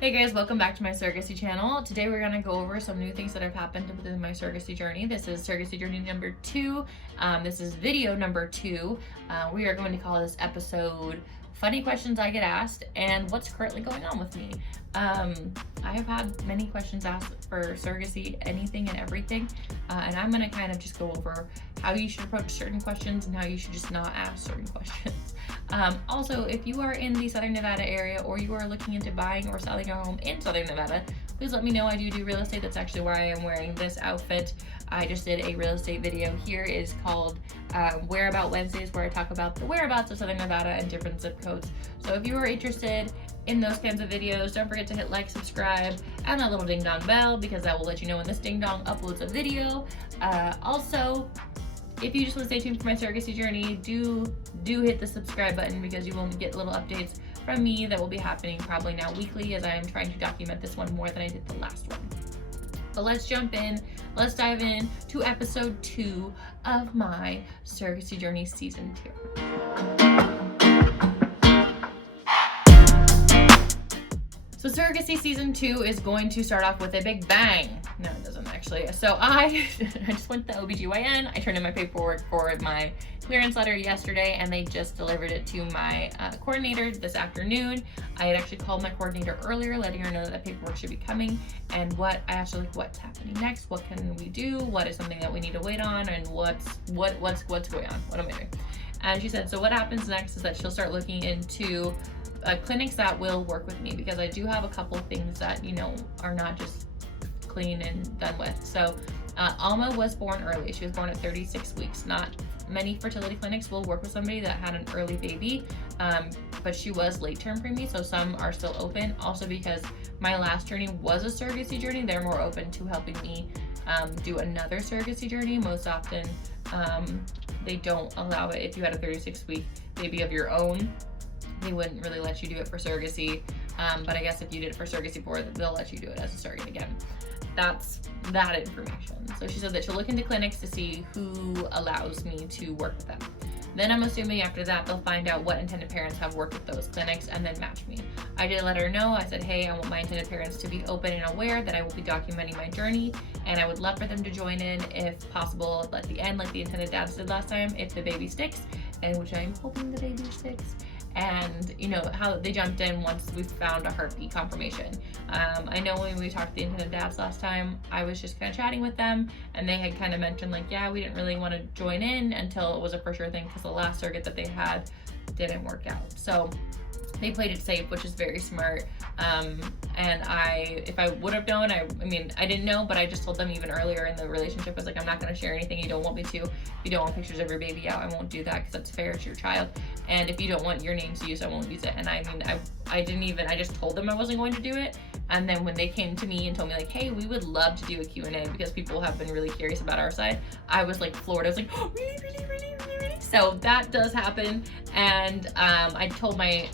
Hey guys, welcome back to my surrogacy channel. Today we're going to go over some new things that have happened within my surrogacy journey. This is surrogacy journey number 2. This is video number 2. We are going to call this episode Funny Questions I Get Asked and What's Currently Going On With Me. I have had many questions asked for surrogacy, anything and everything, and I'm going to kind of just go over how you should approach certain questions and how you should just not ask certain questions. Also, if you are in the Southern Nevada area or you are looking into buying or selling a home in Southern Nevada, please let me know. I do real estate. That's actually why I am wearing this outfit. I just did a real estate video. Here is called Whereabout Wednesdays, where I talk about the whereabouts of Southern Nevada and different zip codes. So if you are interested in those kinds of videos, don't forget to hit like, subscribe, and that little ding dong bell, because that will let you know when this ding dong uploads a video. Also, if you just want to stay tuned for my surrogacy journey, do hit the subscribe button, because you will get little updates from me that will be happening probably now weekly, as I am trying to document this one more than I did the last one. But let's jump in. Let's dive in to episode 2 of my surrogacy journey season 2. So surrogacy season 2 is going to start off with a big bang. No, it doesn't actually. So I just went to the OBGYN. I turned in my paperwork for my clearance letter yesterday, and they just delivered it to my coordinator this afternoon. I had actually called my coordinator earlier, letting her know that paperwork should be coming, and I asked her, like, what's happening next? What can we do? What is something that we need to wait on? And what's going on? What am I doing? And she said, so what happens next is that she'll start looking into clinics that will work with me, because I do have a couple of things that, are not just clean and done with. So Alma was born early. She was born at 36 weeks. Not many fertility clinics will work with somebody that had an early baby, but she was late term preemie, so some are still open. Also, because my last journey was a surrogacy journey, they're more open to helping me do another surrogacy journey. Most often they don't allow it if you had a 36-week baby of your own. They wouldn't really let you do it for surrogacy, but I guess if you did it for surrogacy before, they'll let you do it as a surrogate again. That's that information. So she said that she'll look into clinics to see who allows me to work with them. Then I'm assuming after that, they'll find out what intended parents have worked with those clinics and then match me. I did let her know. I said, hey, I want my intended parents to be open and aware that I will be documenting my journey, and I would love for them to join in if possible at the end, like the intended dads did last time, if the baby sticks, and which I'm hoping the baby sticks. And how they jumped in once we found a heartbeat confirmation. I know when we talked to the intended dads last time, I was just kind of chatting with them, and they had kind of mentioned, like, yeah, we didn't really want to join in until it was a for sure thing, because the last surrogate that they had didn't work out. So they played it safe, which is very smart. And if I would have known, I didn't know, but I just told them even earlier in the relationship, I was like, I'm not going to share anything you don't want me to. If you don't want pictures of your baby out, I won't do that, because that's fair to your child. And if you don't want your names used, I won't use it. And I just told them I wasn't going to do it. And then when they came to me and told me, like, hey, we would love to do a Q&A because people have been really curious about our side, I was like floored. I was like, oh, really? So that does happen. And I told my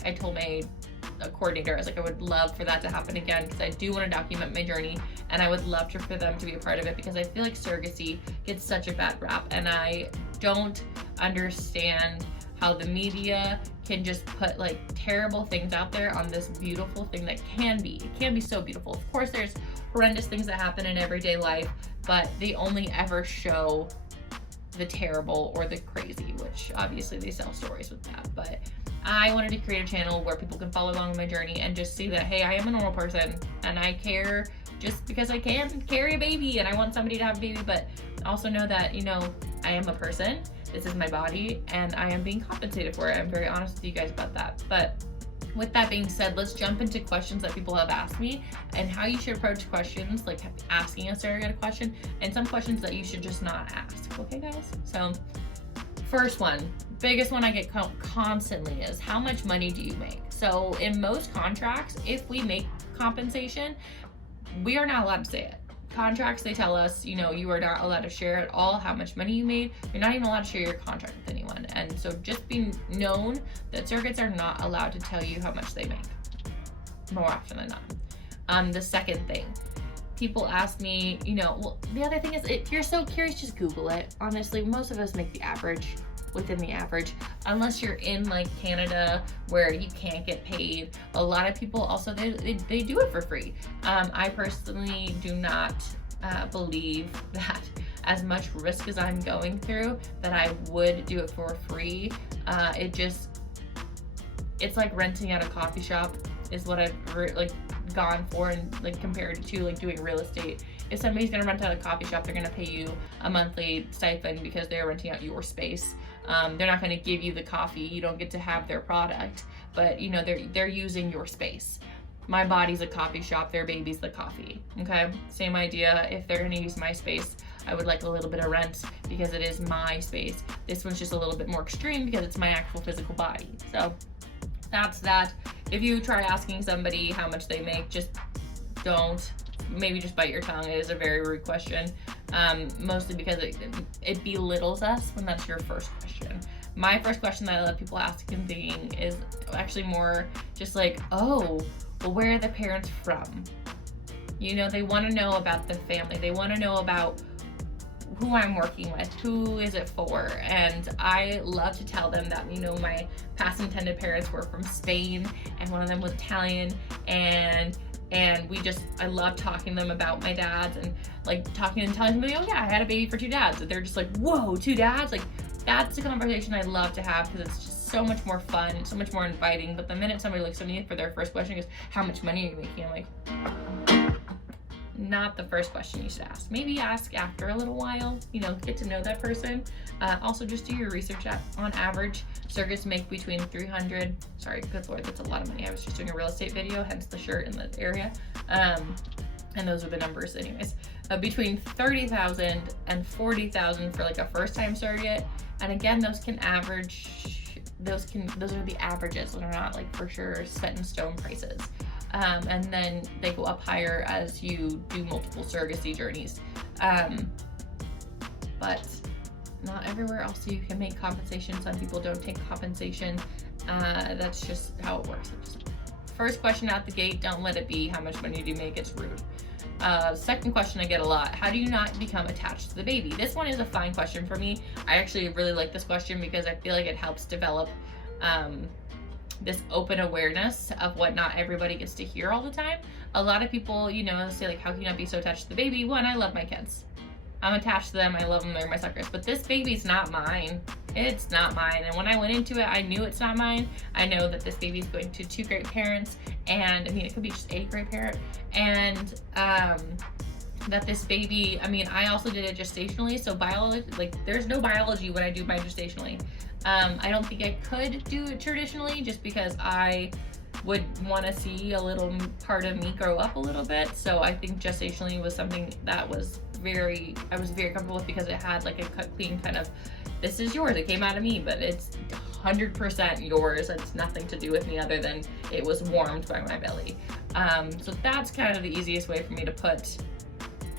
coordinator, I was like, I would love for that to happen again, because I do want to document my journey, and I would love for them to be a part of it, because I feel like surrogacy gets such a bad rap, and I don't understand how the media can just put like terrible things out there on this beautiful thing that it can be so beautiful. Of course, there's horrendous things that happen in everyday life, but they only ever show the terrible or the crazy, which obviously they sell stories with that. But I wanted to create a channel where people can follow along my journey and just see that, hey, I am a normal person, and I care just because I can carry a baby and I want somebody to have a baby, but also know that, I am a person. This is my body, and I am being compensated for it. I'm very honest with you guys about that. But with that being said, let's jump into questions that people have asked me and how you should approach questions, like asking a surrogate a question, and some questions that you should just not ask. Okay, guys? So first one, biggest one I get constantly is, how much money do you make? So in most contracts, if we make compensation, we are not allowed to say it. Contracts, they tell us, you are not allowed to share at all how much money you made. You're not even allowed to share your contract with anyone. And so just be known that surrogates are not allowed to tell you how much they make, more often than not. The second thing, people ask me, the other thing is, if you're so curious, just Google it. Honestly, most of us make the average within the average, unless you're in like Canada where you can't get paid. A lot of people also, they do it for free. I personally do not believe that as much risk as I'm going through, that I would do it for free. It's like renting out a coffee shop is what I've like gone for, and like compared to like doing real estate. If somebody's gonna rent out a coffee shop, they're gonna pay you a monthly stipend because they're renting out your space. They're not gonna give you the coffee. You don't get to have their product, but you know, they're using your space. My body's a coffee shop, their baby's the coffee. Okay, same idea. If they're gonna use my space, I would like a little bit of rent because it is my space. This one's just a little bit more extreme because it's my actual physical body. So that's that. If you try asking somebody how much they make, just don't. Maybe just bite your tongue. It is a very rude question, mostly because it belittles us when that's your first question. My first question that I let people ask in dating is actually more just like, oh, well, where are the parents from? You know, they want to know about the family. They want to know about who I'm working with, who is it for? And I love to tell them that, you know, my past intended parents were from Spain and one of them was Italian, and I love talking to them about my dads and like talking and telling somebody, oh yeah, I had a baby for 2 dads. And they're just like, whoa, 2 dads? Like, that's the conversation I love to have because it's just so much more fun, so much more inviting. But the minute somebody looks at me for their first question is, how much money are you making? I'm like, not the first question you should ask. Maybe ask after a little while, you know, get to know that person. Also, just do your research. On average, surrogates make between 300, sorry, good lord, that's a lot of money. I was just doing a real estate video, hence the shirt in the area. And those are the numbers anyways. Between 30,000 and 40,000 for like a first time surrogate. And again, those are the averages. They're not like for sure set in stone prices. And then they go up higher as you do multiple surrogacy journeys. But not everywhere else you can make compensation. Some people don't take compensation. That's just how it works. First question out the gate, don't let it be how much money do you make, it's rude. Second question I get a lot, how do you not become attached to the baby? This one is a fine question for me. I actually really like this question because I feel like it helps develop this open awareness of what not everybody gets to hear all the time. A lot of people, you know, say like, how can you not be so attached to the baby? One, I love my kids. I'm attached to them. I love them. They're my suckers. But this baby's not mine. It's not mine. And when I went into it, I knew it's not mine. I know that this baby is going to 2 great parents. And I mean, it could be just a great parent. And that this baby, I mean, I also did it gestationally. So biology, like there's no biology when I do mine gestationally. I don't think I could do it traditionally just because I would want to see a little part of me grow up a little bit. So I think gestationally was something that I was very comfortable with because it had like a cut clean kind of, this is yours, it came out of me, but it's 100% yours. It's nothing to do with me other than it was warmed by my belly. So that's kind of the easiest way for me to put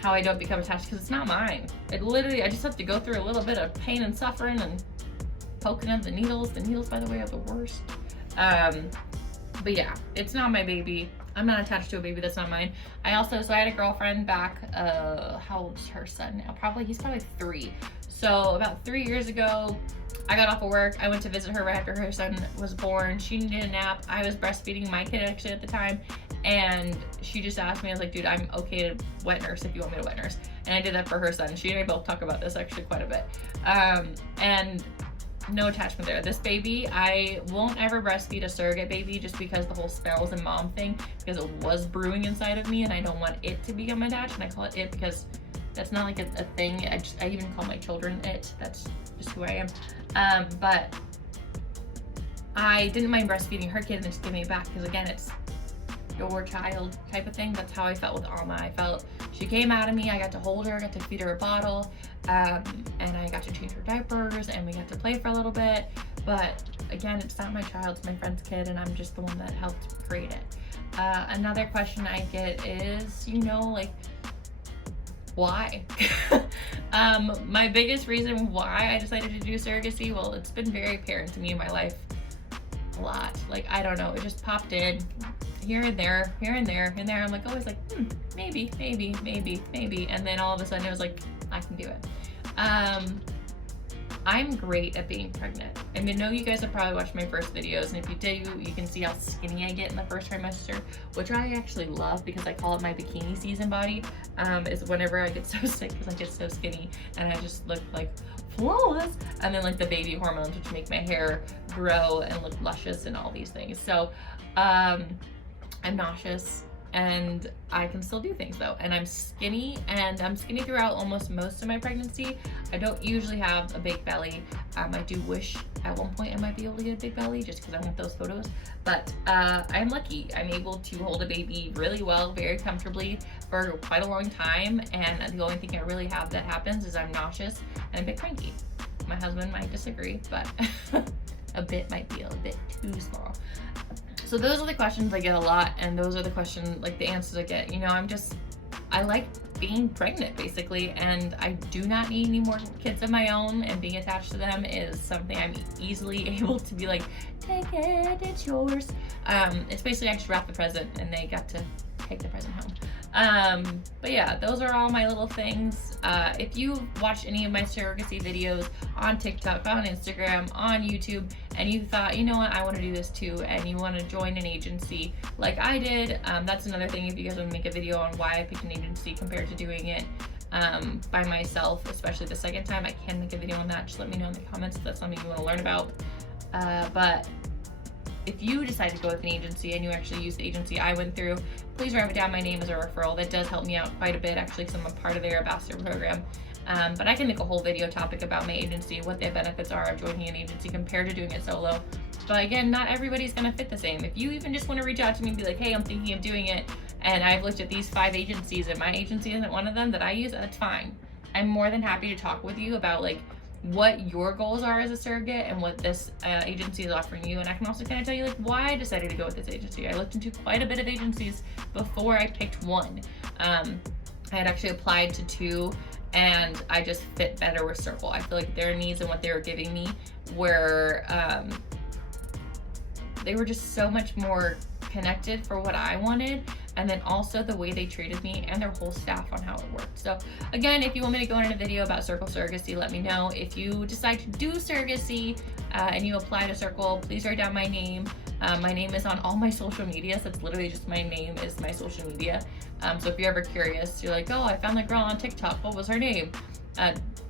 how I don't become attached, because it's not mine. It literally, I just have to go through a little bit of pain and suffering and poking at the needles. The needles, by the way, are the worst. But yeah, it's not my baby. I'm not attached to a baby that's not mine. I had a girlfriend back, how old is her son now? He's probably 3. So about 3 years ago, I got off of work. I went to visit her right after her son was born. She needed a nap. I was breastfeeding my kid actually at the time. And she just asked me, I was like, dude, I'm okay to wet nurse if you want me to wet nurse. And I did that for her son. She and I both talk about this actually quite a bit. And no attachment there. This baby, I won't ever breastfeed a surrogate baby just because the whole smells and mom thing, because it was brewing inside of me and I don't want it to become attached. And I call it because that's not like a thing. I even call my children it. That's just who I am. But I didn't mind breastfeeding her kid and just giving it back because again, it's your child type of thing. That's how I felt with Alma. I felt she came out of me. I got to hold her, I got to feed her a bottle, and I got to change her diapers and we got to play for a little bit. But again, it's not my child, it's my friend's kid, and I'm just the one that helped create it. Another question I get is, you know, like, why? My biggest reason why I decided to do surrogacy, well, it's been very apparent to me in my life a lot. Like, I don't know, it just popped in here and there, here and there, and there. I'm like always like, maybe. And then all of a sudden it was like, I can do it. I'm great at being pregnant. I mean, I know you guys have probably watched my first videos, and if you do, you can see how skinny I get in the first trimester, which I actually love because I call it my bikini season body, is whenever I get so sick because I get so skinny and I just look like flawless. And then like the baby hormones, which make my hair grow and look luscious and all these things. So I'm nauseous, and I can still do things though, and I'm skinny, and I'm skinny throughout almost most of my pregnancy. I don't usually have a big belly. I do wish at one point I might be able to get a big belly just because I want those photos, but I'm lucky. I'm able to hold a baby really well, very comfortably for quite a long time, and the only thing I really have that happens is I'm nauseous and a bit cranky. My husband might disagree, but a bit might be a bit too small. So those are the questions I get a lot, and those are the questions, like the answers I get. You know, I like being pregnant basically, and I do not need any more kids of my own, and being attached to them is something I'm easily able to be like, take it, it's yours. It's basically I just wrapped the present and they got to take the present home. But yeah, those are all my little things. If you watched any of my surrogacy videos on TikTok, on Instagram, on YouTube, and you thought, you know what, I want to do this too, and you want to join an agency like I did, that's another thing. If you guys want to make a video on why I picked an agency compared to doing it by myself, especially the second time, I can make a video on that. Just let me know in the comments if that's something you want to learn about. But if you decide to go with an agency and you actually use the agency I went through, please write down my name as a referral. That does help me out quite a bit, actually, because I'm a part of their ambassador program. But I can make a whole video topic about my agency, what the benefits are of joining an agency compared to doing it solo. But again, not everybody's gonna fit the same. If you even just want to reach out to me and be like, hey, I'm thinking of doing it, and I've looked at these 5 agencies and my agency isn't one of them that I use, that's fine. I'm more than happy to talk with you about like what your goals are as a surrogate and what this agency is offering you. And I can also kind of tell you like why I decided to go with this agency. I looked into quite a bit of agencies before I picked one. I had actually applied to 2, and I just fit better with Circle. I feel like their needs and what they were giving me were they were just so much more connected for what I wanted, and then also the way they treated me and their whole staff on how it worked. So again, if you want me to go into a video about Circle Surrogacy, let me know. If you decide to do surrogacy and you apply to Circle, please write down my name. My name is on all my social media, so it's literally just my name is my social media. So if you're ever curious, you're like, oh, I found that girl on TikTok, what was her name?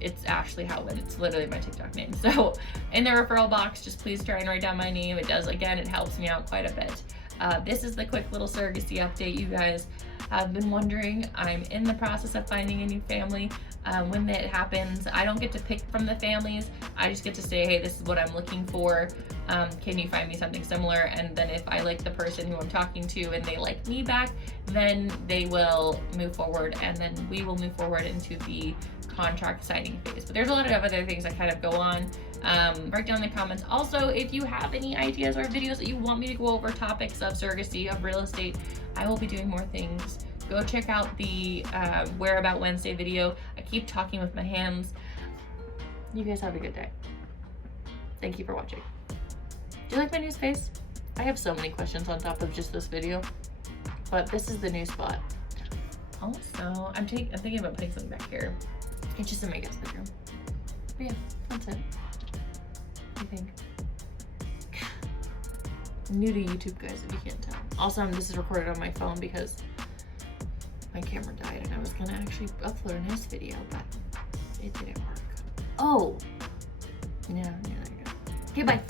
It's Ashley Howland. It's literally my TikTok name. So in the referral box, just please try and write down my name. It does, again, it helps me out quite a bit. This is the quick little surrogacy update. You guys have been wondering. I'm in the process of finding a new family. When that happens, I don't get to pick from the families. I just get to say, hey, this is what I'm looking for. Can you find me something similar? And then if I like the person who I'm talking to and they like me back, then they will move forward, and then we will move forward into the contract signing phase. But there's a lot of other things that kind of go on. Write down in the comments. Also, if you have any ideas or videos that you want me to go over topics of surrogacy, of real estate, I will be doing more things. Go check out the Where About Wednesday video. I keep talking with my hands. You guys have a good day. Thank you for watching. Do you like my new space? I have so many questions on top of just this video, but this is the new spot. Also, I'm thinking about putting something back here. It's just in my guest bedroom. But yeah, that's it. I think. I'm new to YouTube, guys, if you can't tell. Also, this is recorded on my phone because my camera died and I was gonna actually upload a nice video, but it didn't work. Oh! Yeah, there you go. Okay, bye.